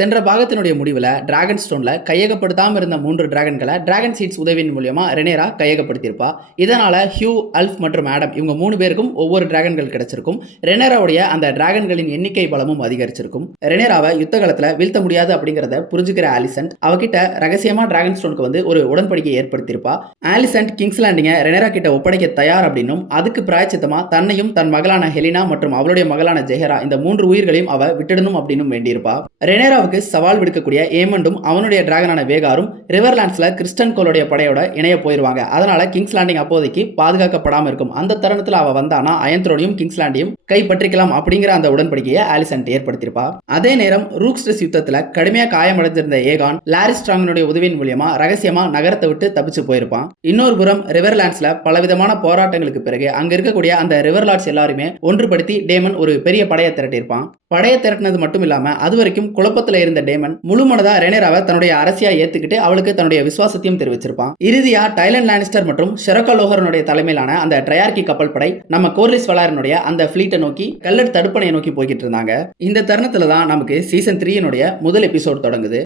சென்ற பாகத்தினுடைய முடிவில் டிராகன் ஸ்டோன்ல கையகப்படுத்தாம இருந்த 3 டிராகன்களை டிராகன் சீட்ஸ் உதவியின் மூலியமா ரெனேரா கையகப்படுத்தியிருப்பா. இதனால ஹியூ, அல்ஃப் மற்றும் ஆடம் இவங்க 3 பேருக்கும் ஒவ்வொரு டிராகன்கள் கிடைச்சிருக்கும். ரெனேராவுடைய அந்த டிராகன்களின் எண்ணிக்கை பலமும் அதிகரிச்சிருக்கும். ரெனேராவை யுத்த காலத்துல வீழ்த்த முடியாது அப்படிங்கறத புரிஞ்சுக்கிற ஆலிசன்ட் அவகிட்ட ரகசியமா டிராகன் ஸ்டோனுக்கு வந்து ஒரு உடன்படிக்கை ஏற்படுத்தியிருப்பா. ஆலிசன்ட் கிங்ஸ் லேண்டிங்கை ரெனேரா கிட்ட ஒப்படைக்க தயார் அப்படின்னும் அதுக்கு பிராயச்சித்தமா தன்னையும் தன் மகளான ஹெலினா மற்றும் அவளுடைய மகளான ஜெஹரா இந்த 3 உயிர்களையும் அவ விட்டுடணும் அப்படின்னு வேண்டியிருப்பா. ரெனேராவுக்கு சவால் விடுக்கக்கூடிய ஏமண்டும் அவனுடைய டிராகனான வேகாரும் ரிவர்லாண்ட்ஸ்ல கிறிஸ்டன் கோலுடைய படையோட இணைய போயிருவாங்க. அதனால கிங்ஸ் லேண்டிங் அப்போதைக்கு பாதுகாக்கப்படாம இருக்கும். அந்த தருணத்துல அவ வந்தானா அயன்த்ரோனையும் கிங்ஸ் லேண்டையும் கைப்பற்றிக்கலாம் அப்படிங்கிற அந்த உடன்படிக்கையை ஆலிசன்ட் ஏற்படுத்தியிருப்பா. அதே நேரம் ரூக்ஸ்ட்ரெஸ் யுத்தத்துல கடுமையா காயமடைஞ்சிருந்த ஏகான் லாரிஸ்ட்ராங்கனுடைய உதவியின் மூலியமா ரகசியமா நகரத்தை விட்டு தப்பிச்சு போயிருப்பான். இன்னொரு புறம் ரிவர்லாண்ட்ஸ்ல பலவிதமான போராட்டங்களுக்கு பிறகு அங்க இருக்கக்கூடிய அந்த ரிவர்லார்ட்ஸ் எல்லாருமே ஒன்றுபடுத்தி டேமன் ஒரு பெரிய படையை திரட்டியிருப்பான். படையை திரட்டினது மட்டும் இல்லாம அது வரைக்கும் குழப்பத்துல இருந்த டேமன் முழுமனதா ரெனேராவை தன்னுடைய அரசியா ஏத்துக்கிட்டு அவளுக்கு தன்னுடைய விசுவாசத்தையும் தெரிவிச்சிருப்பான். இறுதியா டைலன் லானிஸ்டர் மற்றும் ஷெரக்கா லோஹரனுடைய தலைமையிலான அந்த ட்ரையார்கி கப்பல் படை நம்ம கோர்லிஸ் வலாரனுடைய அந்த ஃபிளீட்டை நோக்கி கல்லட் தடுப்பணையை நோக்கி போய்கிட்டு இருந்தாங்க. இந்த தருணத்துல தான் நமக்கு சீசன் 3 முதல் எபிசோட் தொடங்குது.